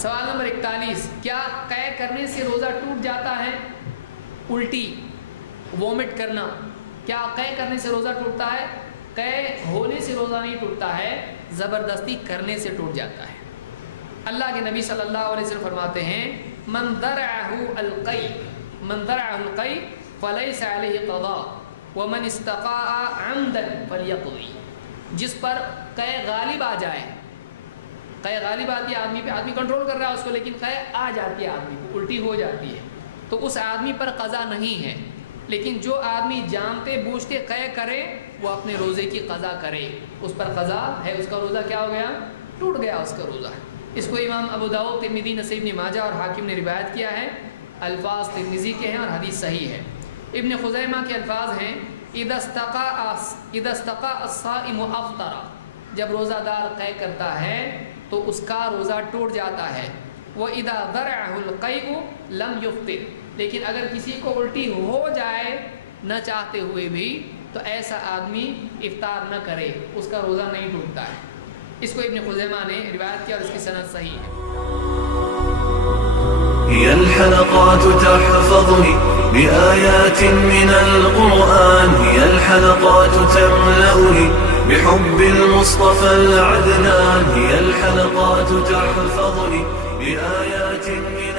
سوال نمبر 41، کیا قے کرنے سے روزہ ٹوٹ جاتا ہے؟ الٹی وومٹ کرنا، کیا قے کرنے سے روزہ ٹوٹتا ہے؟ قے ہونے سے روزہ نہیں ٹوٹتا ہے، زبردستی کرنے سے ٹوٹ جاتا ہے۔ اللہ کے نبی صلی اللہ علیہ وسلم فرماتے ہیں من درعہ القی فلیس علیہ قضاء ومن استقاء عمدا فلیقضی، جس پر قے غالب آ جائے، قے غالب آتی ہے آدمی پہ، آدمی کنٹرول کر رہا ہے اس کو، لیکن قے آ جاتی ہے آدمی کو، الٹی ہو جاتی ہے، تو اس آدمی پر قضا نہیں ہے، لیکن جو آدمی جانتے بوجھتے قے کرے وہ اپنے روزے کی قضا کرے، اس پر قضا ہے، اس کا روزہ کیا ہو گیا؟ ٹوٹ گیا اس کا روزہ۔ اس کو امام ابو داؤد، ترمذی، نسائی، ابن ماجہ اور حاکم نے روایت کیا ہے، الفاظ ترمذی کے ہیں اور حدیث صحیح ہے۔ ابن خزیمہ کے الفاظ ہیں اذا استقاء الصائم افطر، جب روزہ دار قے کرتا ہے تو اس کا روزہ ٹوٹ جاتا ہے، وَإِذَا ذَرَعَهُ الْقَيْءُ لَمْ يُفْطِرْ، لیکن اگر کسی کو الٹی ہو جائے نہ چاہتے ہوئے بھی تو ایسا آدمی افطار نہ کرے، اس کا روزہ نہیں ٹوٹتا ہے۔ اس کو ابن خزیمہ نے روایت کیا اور اس کی سند صحیح ہے۔ هي الحلقات تحفظني بآيات من القرآن، هي الحلقات تملأني بحب المصطفى العدنان، هي الحلقات تحفظني بآيات من